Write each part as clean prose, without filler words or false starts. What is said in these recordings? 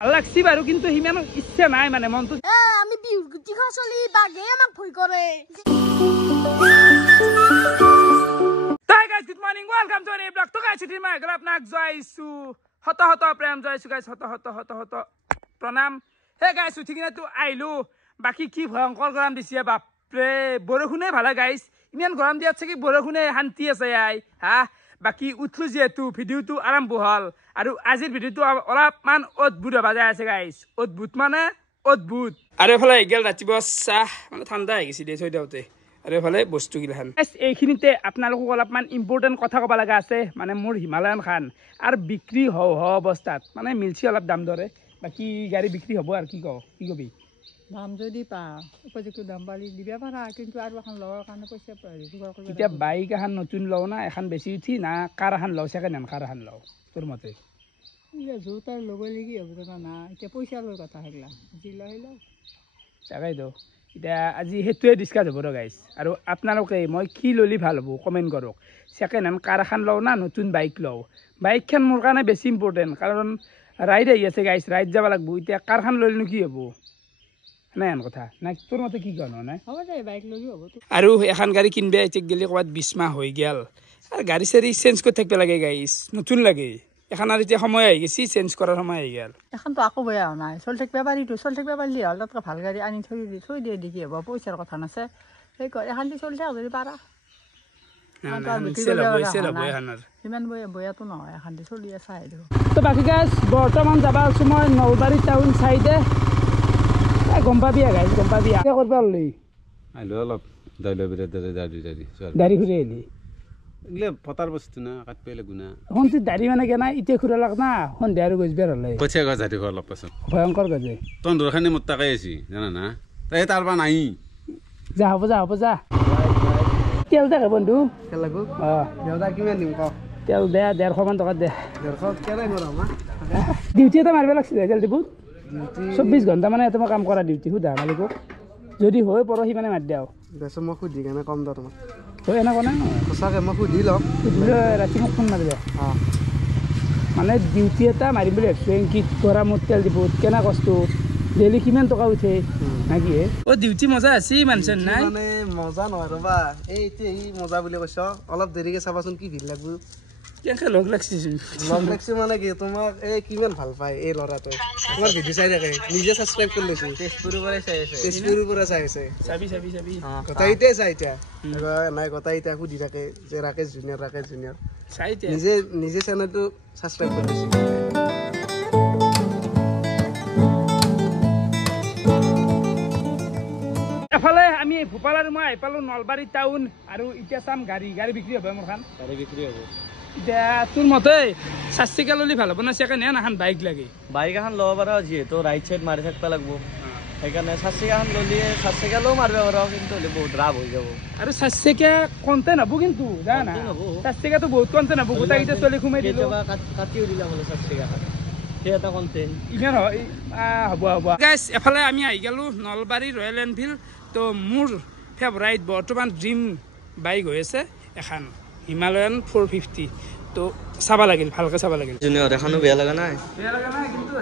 ভাল লাগছি বাৰু কিন্তু সিমান ইচ্ছা নাই মানে মনটো আমি বিহুৰ গুটি খচলি বাগে আমাক ভয় কৰে তাই guys good morning welcome to any blog তো গাইস এটি মই গলা আপোনাক জয়ছু হত হত প্ৰেম জয়ছু গাইস হত প্ৰণাম হে গাইস উঠি কিনে তো আইলো বাকি কি ভয়ংকৰ গৰম দিছে বাপৰে বৰখুনে ভালে গাইস ইমান গৰম দিয়াছে কি বৰখুনে শান্তি আছে আই হা বাকি উঠলো যেহেতু ভিডিওটো আৰম্ভ হল আৰু আজিৰ ভিডিওটো অলপমান অদ্ভুত হবা যায় আছে গাইস অদ্ভুত মানে অদ্ভুত আৰু এফালে গেল ৰাতিপুৱা চাহ মানে ঠাণ্ডা হৈ গৈছে দে থৈ দিওঁতে আৰু এফালে বস্তু গিলাখান এইখিনিতে আপোনালোকক অলপমান ইম্পৰ্টেণ্ট কথা ক'ব লগা আছে মানে মোৰ হিমালয়ান খান আৰু বিক্ৰী হও অৱস্থাত মানে মিলছি অলপ দাম দৰে বাকি গাড়ী বিক্ৰী হ'ব আৰু কি কবি দাম যদি পা উপযুক্ত দাম পালি দিবা পাৰা কিন্তু আৰু এখন লৱাৰ কাৰণে পইচা যোগাৰ কৰিব এতিয়া বাইক এখন নতুন লওঁ না এখন বেছি উঠি না কাৰ এখন লওঁ ছেকেণ্ড হেণ্ড কাৰ এখন লওঁ তোৰ মতে জোতাৰ ল'ব লাগি হ'ব জানা না এতিয়া পইচা লৈ কথা সেইগিলা যি লৈ লওঁ তাকেইতো এতিয়া আজি সেইটোৱে ডিছকাছ হ'ব ৰ গাইছ আৰু আপোনালোকে মই কি ল'লে ভাল হ'ব কমেণ্ট কৰক ছেকেণ্ড হেণ্ড কাৰ এখন লওঁ না নতুন বাইক লওঁ বাইকখন মোৰ কাৰণে বেছি ইম্পৰ্টেণ্ট কাৰণ ৰাইড আহি আছে গাইছ ৰাইড যাব লাগিব এতিয়া কাৰখন ল'লেনো কি হ'ব নাই আন কথা নাই তোৰ মতে কি কওঁ নাই হ'ব দে বাইক লৈ হ'ব আৰু এখন গাড়ী কিনবে এতিয়া গেলি ক'ৰবাত 20 মাহ হৈ গেল আৰু গাড়ী চাড়ী চেঞ্জ কৰি থাকিব লাগে গাইছ নতুন লাগে এখন আৰু এতিয়া সময় আহি গৈছে চেঞ্জ কৰাৰ সময় আহি গেল এখনতো আকৌ বেয়া হোৱা নাই চলি থাকিব পাৰিতো চলি থাকিব পাৰিলে হ'ল তাতকৈ ভাল গাড়ী আনি থৈ দিয়ে দি কি হ'ব পইচাৰ কথা নাছে সেই কয় এখন দি চলি থাক যদি পাৰা সিমান বয়াটো নহয় এখন দি চলি আছে আহিলোঁ তো বাকী গাইছ বৰ্তমান যাব আছোঁ মই নলবাৰী টাউন চাইডে গম পাবি গাইছ গম পাবি কৰিব হ'লি আহিলোঁ অলপ দাইলৰ বিৰাট দাড়ি ঘূৰি আহিলি এইগিলা পতাৰ বস্তু না কাটপে লাগিব না শুনছি দাড়ি মানে কেনা এতিয়া ঘূৰা লাগ না সন্ধিয়া আৰু গছবেৰ হ'লে পইচা গছ ঝাটি অলপ পাছত ভয়ংকৰ গজে তন্দুৰখানি মোৰ তাকে আছি জানা না তাই তাৰ পৰা নাই যা হ'ব যা তেল দে বন্ধু তেল লাগো অঁ দেউতা কিমান দিম কওক তেল দে 150 মান টকা দে 150 কেনে কৰাম ডিউটি এটা মাৰিব লাগিছিলে তেল ডিপুত 24 ঘণ্টা মানে তোমাৰ কাম কৰা ডিউটি সুধা মালিকক যদি হয় পৰহি মানে মাতি দিওঁ দেচোন মই সুধি কেনে কম দে তোমাক হয় এনেকুৱা নাই সঁচাকৈ মই সুধি ল'ম সুধিলে ৰাতি মোক ফোন মাৰিব অঁ মানে ডিউটি এটা মাৰিম বুলি ভাবিছোঁ এংকিত কৰা মোৰ তেল ডিপুত কেনে কষ্ট ডেইলি কিমান টকা উঠে নাকি অ' ডিউটি মজা আছে মানুহ নাই মানে মজা নহয় ৰ'বা এই এতিয়া এই মজা বুলি কৈছ অলপ দেৰিকৈ চাবাচোন কি ভিৰ লাগব কেনেকৈ লগ লাগিছিল লগ লাগছে মানে কি তোমাক এই কিমান ভাল পায় এই ল'ৰাটোৱে তোমাৰ ভিডিঅ' চাই থাকে নিজে ছাবস্ক্ৰাইব কৰি লৈছোঁ তেজপুৰৰ পৰা চাই আছে চাবি গোটাইতে চাই এতিয়া নাই গোটাই এতিয়া সুধি থাকে যে ৰাকেশ জুনিয়ৰ চাই নিজে চেনেলটো ছাবস্ক্ৰাইব কৰি লৈছোঁ এফালে আমি ভূপাল আৰু মই আহি পালোঁ নলবাৰী টাউন আৰু এতিয়া চাম গাড়ী বিক্ৰী হ'ব মোৰ খান গাড়ী বিক্ৰী হ'ব এতিয়া তোৰ মতে 4 চকীয়া ল'লে ভাল হ'ব না ছেকেণ্ড হেণ্ড এখন বাইক লাগে বাইক এখন ল'ব পাৰ যিহেতু ৰাইট চাইড মাৰি থাকিব লাগিব সেইকাৰণে 4 চকীয়া এখন ল'লে 4 চকীয়া লৈও মাৰিব পাৰ কিন্তু হ'লে বহুত ৰাফ হৈ যাব আৰু 4 চকীয়া কণ্টেণ্ট হ'ব কিন্তু জানা 4 চকীয়াটো বহুত কণ্টেণ্ট হ'ব গোটেইকেইটা চলি সোমাই দিলোঁ কাটিও দিলা বোলে 4 চকীয়াখন সেই এটা কণ্টেণ্ট ইমান হয় হ'ব গাইছ এফালে আমি আহি গ'লোঁ নলবাৰী ৰয়েল এনফিল্ড তো মোৰ ফেভৰাইট বৰ্তমান ড্ৰিম বাইক হৈ আছে এখন হিমালয়ান 450 তো চাব লাগিল ভালকৈ চাব লাগিল জুনিয়ৰ এখনো বেয়া লগা নাই কিন্তু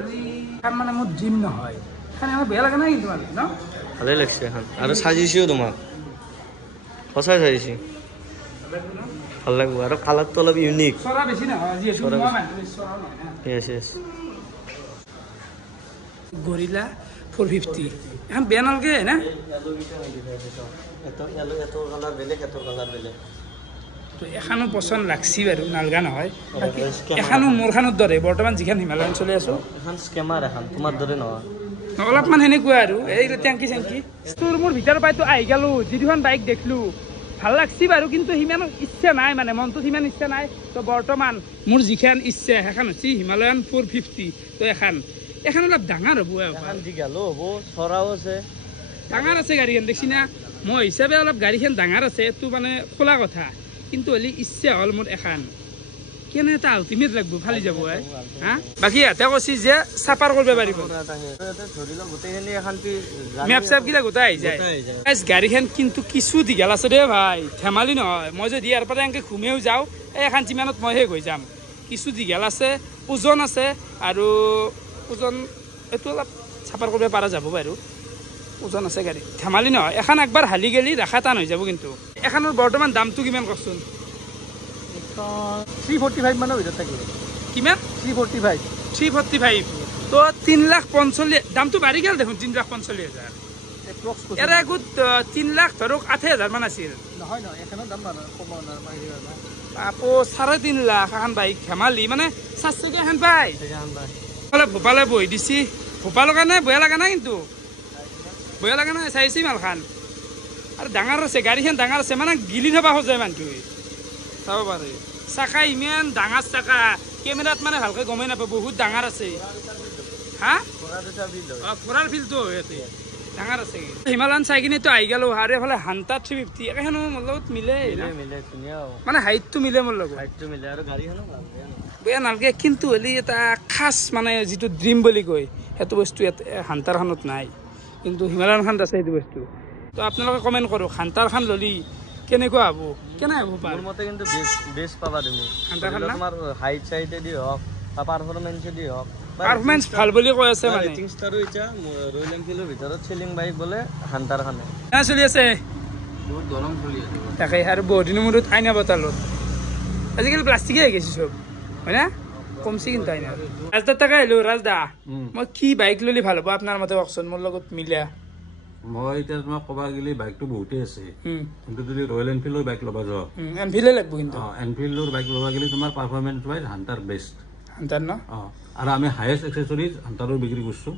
এখন মানে মোৰ ড্ৰিম নহয় এখন আমাৰ বেয়া লগা নাই কিন্তু মানে ন ভালেই লাগিছে এখন আৰু চাজিছেও তোমাক সঁচাই চাজিছে ভাল লাগিব আৰু কালাৰটো অলপ ইউনিক চৰা বেছি নহয় যিহেতু মই মানুহ চৰা নহয় না য়েছ গৰিলা 450 এখন বেয়া নালাগে না এটো কালাৰ বেলেগ এটো কালাৰ বেলেগ তো এখনো পচন্দ লাগছি বাৰু নালগা নহয় এখনো মোৰখনৰ দৰে বৰ্তমান যিখন হিমালয়ান চলি আছোঁ এখন স্কেমাৰ এখন তোমাৰ দৰে নহয় অলপমান সেনেকুৱা আৰু এই টেংকি চেংকি তোৰ মোৰ ভিতৰৰ পৰাইতো আহি গ'লোঁ যি দুখন বাইক দেখিলোঁ ভাল লাগছি বাৰু কিন্তু সিমান ইচ্ছা নাই মানে মনটোত সিমান ইচ্ছা নাই তো বৰ্তমান মোৰ যিখন ইচ্ছা সেইখন হৈছে হিমালয়ান 450 তো এখন অলপ ডাঙৰ হ'ব এখন দীঘলো হ'ব চৰাও আছে ডাঙৰ আছে গাড়ীখন দেখছি না মই হিচাপে অলপ গাড়ীখন ডাঙৰ আছে তো মানে খোলা কথা কিন্তু হ'লে ইচ্ছা হ'ল মোৰ এখন কেনে এটা আল্টিমেট লাগব ফালি যাব হা বাকী ইয়াতে কৈছি যে চাপাৰ কৰিব পাৰিব মেপ চেপ গিলা গোটাই আহি যায় গাড়ীখন কিন্তু কিছু দীঘল আছে দেই ভাই ধেমালি নহয় মই যদি ইয়াৰ পৰা এনেকৈ ঘুমেও যাওঁ এখন যিমানত মই শেষ হৈ যাম কিছু দীঘল আছে ওজন আছে আৰু ওজন এইটো অলপ চাপাৰ কৰিব পৰা যাব বাৰু ওজন আছে গাড়ী ধেমালি নহয় এখন একবাৰ হালি গেলি ৰাখা টান হৈ যাব কিন্তু এখনৰ বৰ্তমান দামটো কিমান কচোন 345 মানৰ ভিতৰত থাকিব কিমান 345 তো 3,45,000 দামটো বাঢ়ি গেল দেখোন 3,45,000 এর আগুত 3,00,000 ধরক 8,000 মান আছিল নহয় নহয় এখনৰ দাম কম আপো 3.5 এখন বাইক ধেমালি মানে 400 এখন পাই ভোপালে বহি দিছি ভোপালৰ কাৰণে বেয়া লগা নাই কিন্তু বেয়া লগা নাই চাইছি মালখান আৰু ডাঙৰ আছে গাড়ীখন ডাঙৰ আছে মানে গিলি থবা খোজে মানুহটোৱে চাব পাৰে চাকা ইমান ডাঙৰ চাকা কেমেৰাত মানে ভালকৈ গমেই নাপায় বহুত ডাঙৰ আছে হা ঘোঁৰাৰ ফিল্ডটো ইয়াতে ডাঙৰ আছে হিমালয়ান চাই কিনেতো আহি গেলো আৰু এফালে হান্টাৰ 350 একেখনো মোৰ লগত মিলে মানে হাইটটো মিলে মোৰ লগত আৰু গাড়ীখনো বেয়া নালাগে কিন্তু হলি এটা খাস মানে যিটো ড্ৰিম বুলি কয় সেইটো বস্তু হান্টাৰখনত নাই কিন্তু হিমালয়ানখন আছে সেইটো বস্তু তো আপোনালোকে কমেণ্ট কৰক হান্টাৰখন ললি কেনেকুৱা হ'ব কেনে হ'ব মোৰ মতে কিন্তু বেষ্ট পাবা তুমি হান্টাৰখন তোমাৰ হাইট চাইটেদি হওক বা পাৰফৰমেন্সেদি হওক পাৰফৰমেন্স ভাল বুলি কৈ আছে মানে ৰেটিং ষ্টাৰো ইটা ৰয়েল এনফিল্ডৰ ভিতৰত চেলিং বাইক বলে হান্টাৰখনে কেনে চলি আছে বহুত গৰম চলি আছে তাকে আৰু বহুত দিনৰ মূৰত আইনা বতালত আজিকালি প্লাষ্টিকে হৈ গৈছে চব হয় না কমছি কিন্তু আইনা ৰাজদাৰ তাকে আহিলো ৰাজদা মই কি বাইক ললি ভাল হ'ব আপোনাৰ মতে কওকচোন মোৰ লগত মিলা মই এতিয়া তোমাক ক'বা গেলি বাইকটো বহুতেই আছে কিন্তু যদি ৰয়েল এনফিল্ডৰ বাইক ল'বা যোৱা এনফিল্ডে লাগব কিন্তু এনফিল্ডৰ বাইক ল'বা গেলি তোমাৰ performance wise hunter best hunter ন আৰু আমি হাইয়েষ্ট এক্সেসৰিজ হান্টাৰৰ বিক্ৰী কৰিছো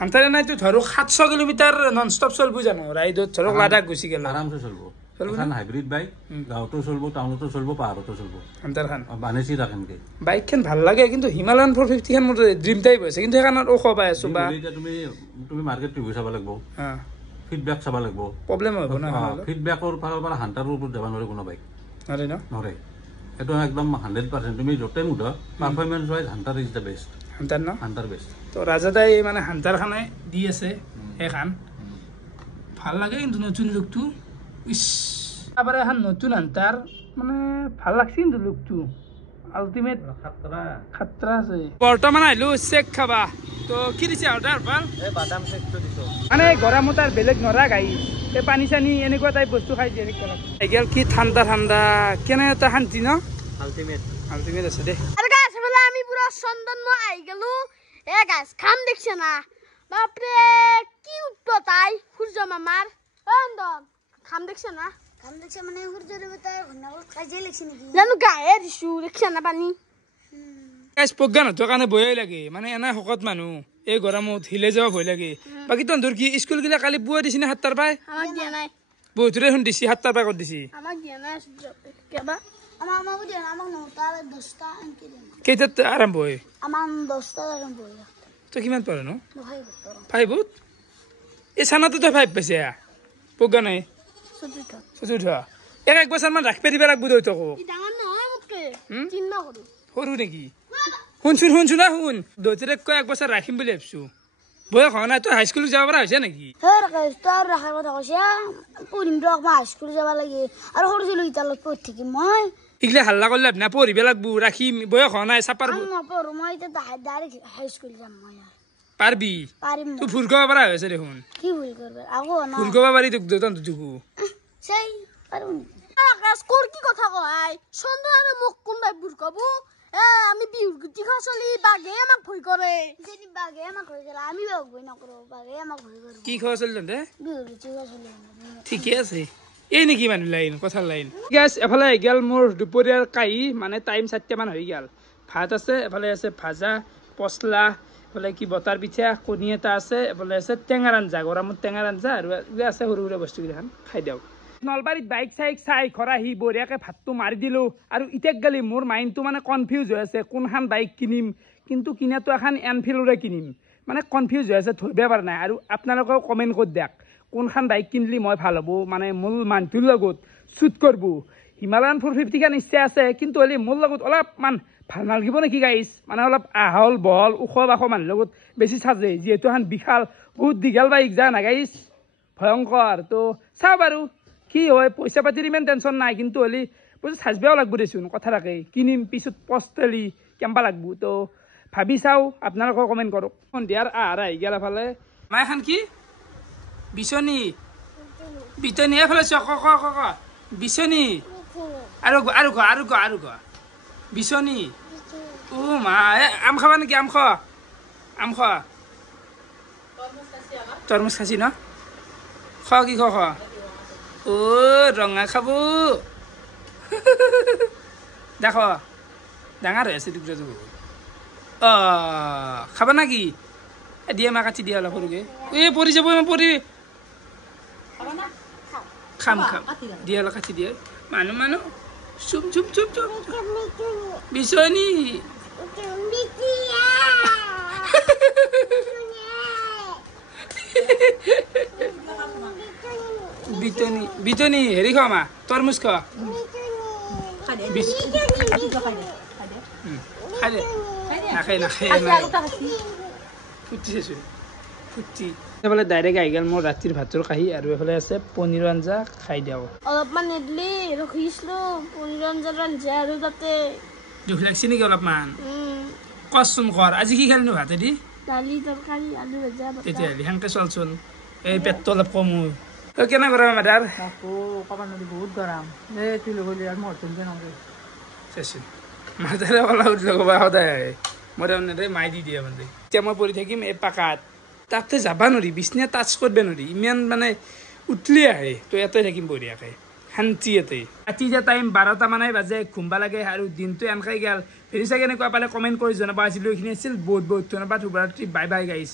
হান্টাৰে নাইতো ধৰক 700 কিলোমিটাৰ নন ষ্টপ চলব জানো ৰাইডত ধৰক লাডাখ গুচি গেল আৰামছে চলব এখন হাইব্ৰিড বাইক গাঁৱতো চলব টাউনতো চলব পাহাৰতো চলব হান্টাৰখন বানেছি ৰাখেনকে বাইকখন ভাল লাগে কিন্তু হিমালয়ান 450 খন মোৰ ড্ৰিম টাইপ হৈছে কিন্তু সেইখনত ওখ পাই আছো বা তুমি মাৰ্কেট টিভি চাব লাগিব ফিডবেক চাব লাগিব প্ৰব্লেম হ'ব না ফিডবেকৰ ফালৰ পৰা হান্টাৰৰ ওপৰত যাব নোৱাৰে কোনো বাইক নৰে ন নৰে এইটো একদম 100% তুমি য'তে মুধা performance wise hunter is the best hunter ন হান্টাৰ বেষ্ট তো ৰাজাদাই মানে হান্টাৰখনে দি আছে সেইখন ভাল লাগে কিন্তু নতুন লুকটো ইস আবাৰ এখন নতুন হান্টাৰ মানে ভাল লাগছে কিন্তু লুকটো আলটিমেট খাতৰা আছে বৰ্তমান আহিলো চেক খাবা তো কি দিছে অৰ্ডাৰ ভাল এই বাদাম চেকটো দিছো মানে গৰমত আৰ বেলেগ নৰা গাই এই পানী চানি এনেকুৱা টাইপ বস্তু খাই দিয়ে এগেল কি ঠাণ্ডা ঠাণ্ডা কেনে এটা শান্তি ন আলটিমেট আছে দে আর গাছ বলে আমি পুরো চন্দন মই আই গেলু এ গাছ খাম দেখছ না বাপরে কি উঠতো তাই সূর্য মামার অন্দন খাম দেখছ না খাম দেখছ মানে সূর্যের ভিতরে ঘনাও কাজে লাগছে নাকি জানো গায়ে দিছু দেখছ না পানি গাইস প্রজ্ঞান হতো কাৰণে ভয় লাগে মানে এনা শকত মানুহ এই গৰমত হিলে যাব ভয় লাগে বাকি তন্দুৰ কি স্কুল গিলা কালি বুৱা দিছি না 7টাৰ পাই আমাক দিয়া নাই বহুতৰে শুন দিছি 7টাৰ পাই কত দিছি আমাক দিয়া নাই কেবা আমাক দিয়া নাই আমাক 9টা 10টা আনকি দিয়া কেইটাত আৰম্ভ হয় আমাক 10টা আৰম্ভ হয় তো কিমান পাৰ ন নহয় 5 এই সানাটো তো 5 পাইছে প্ৰজ্ঞানে চতুৰ্থ এক বছৰ মান ৰাখপে দিবা লাগব দই তকো ই ডাঙৰ নহয় মুকে চিন্তা কৰো সৰু নেকি শুনছোন না শুন দোতৰে কয় এক বছৰ ৰাখিম বুলি ভাবছো বয় হোৱা নাই তো হাই স্কুল যাব পৰা হৈছে নেকি হেৰ কাস্তাৰ ৰাখাৰ কথা কৈছে পঢ়িম ৰক মই হাই স্কুল যাব লাগে আৰু সৰু জলু ইতালত পঢ়ি থাকিম মই ইগলে হাল্লা কৰলে না পঢ়িব লাগব ৰাখিম বয় হোৱা নাই চাপাৰ আমি নপঢ়ো মই এতিয়া ডাইৰেক্ট হাই স্কুল যাম মই পাৰবি পাৰিম তো ফুল কবা পৰা হৈছে দেখোন কি ভুল কৰবে আগো না ফুল কবা পাৰি তোক দতন তুকু সেই পারবো না স্কোর কি কথা কয় সন্ধ্যারে মুখ কোনবাই বুরকাবো আমি বিউর গুটি খাসলি বাগে আমাক ভয় করে যদি বাগে আমাক ভয় করে আমি ভয় না করব বাগে আমাক ভয় করে কি খাওয়া চলল দে বিউর গুটি খাসলি ঠিকে আছে এই নেকি মানুহ লাইন কথা লাইন গ্যাস এফালে গেল মোৰ দুপৰীয়াৰ কাহি মানে টাইম 7টা মান হৈ গেল ভাত আছে এফালে আছে ভাজা পছলা এফালে কি বটাৰ পিঠা কণী এটা আছে এফালে আছে টেঙাৰ আঞ্জা গৰমত টেঙাৰ আঞ্জা আৰু আছে সৰু সৰু বস্তুকেইটান খাই দিওঁ নলবাৰীত বাইক চাইক চাই ঘৰাহি বঢ়িয়াকৈ ভাতটো মাৰি দিলোঁ আৰু ইতিয়াক গেলি মোৰ মাইণ্ডটো মানে কনফিউজ হৈ আছে কোনখন বাইক কিনিম কিন্তু কিনাটো এখন এনফিল্ডৰে কিনিম মানে কনফিউজ হৈ আছে ধৰিব পৰা নাই আৰু আপোনালোকেও কমেণ্ট কৰি দিয়ক কোনখন বাইক কিনিলে মই ভাল হ'ব মানে মোৰ মানুহটোৰ লগত শ্বুট কৰিব হিমালয়ান 450 খান ইচ্ছা আছে কিন্তু হ'লে মোৰ লগত অলপমান ভাল নালাগিব নেকি গাইছ মানে অলপ আহল বহল ওখ বাখ মানুহৰ লগত বেছি চাজে যিহেতু এখন বিশাল বহুত দীঘল বাইক যা না গাইছ ভয়ংকৰ তো চাওঁ বাৰু কি হয় পইচা পাতিৰ ইমান টেনশ্যন নাই কিন্তু হ'লে পইচা চাজবেও লাগব দেচোন কথা থাকে কিনিম পিছত পস্তেলি কেম্বা লাগব তো ভাবি চাওঁ আপোনালোকে কমেণ্ট কৰক সন্ধিয়াৰ আহাৰ আহি গেল এফালে মা এখন কি বিচনী বিচনী এফালে ক ক ক ক বিচনী আৰু আৰু ক আৰু ক আৰু ক বিচনী ও মা আম খাবা নেকি আম খোৱা আম খোৱা তৰমুজ খাচি ন খোৱা কি খোৱা ও ৰঙা খাব দেখ ডাঙৰ হৈ আছে টুকুৰাটো খাবা নাকি দিয়ে মা কাটি দিয়া অলপ সৰুকে এই পৰি যাব পৰি খাম খাম দিয়ে অলপ কাটি দিয়ে মানুহ মানুহ চুপ চুপ চুপ চুপ বিচনী বিচনী বিচনী হেৰি খোৱা মা তৰমুজ খোৱা নাখায় নাখায় ফুটি চাইছোঁ ফুটি এইফালে ডাইৰেক্ট আহি গ'ল মোৰ ৰাতিৰ ভাতৰ কাঁহী আৰু এইফালে আছে পনীৰৰ আঞ্জা খাই দিওঁ অলপমান নিদিলি ৰখিছিলোঁ পনীৰৰ আঞ্জা ৰান্ধছে আৰু তাতে দুখ লাগিছে নেকি অলপমান কচোন কৰ আজি কি খালিনো ভাতেদি দালি তৰকাৰী আলু ভজা তেতিয়াহ'লে সেনেকৈ চলচোন এই পেটটো অলপ কম হয় কেনে গৰম মাদাৰ বহুত গৰম এই তুলি গলি আৰু মোৰ তুলি নকৰে চাইছোঁ মাদাৰে কলা উঠি লগবা সদায় আহে মই তাৰমানে মাই দি দিয়ে মানে এতিয়া মই পৰি থাকিম এই পাকাত তাতে যাবা নোৱাৰি বিচনা টাচ কৰিব নোৱাৰি ইমান মানে উঠলি আহে তো ইয়াতে থাকিম বঢ়িয়াকৈ শান্তি ইয়াতে ৰাতি যে টাইম 12টা মানে বাজে ঘুমবা লাগে আৰু দিনটো এনেকৈ গ'ল ফেৰি চাই কেনেকুৱা পালে কমেণ্ট কৰি জনাব আছিলোঁ এইখিনি আছিল বহুত বহুত ধন্যবাদ শুভৰাত্ৰি বাই বাই গাইছ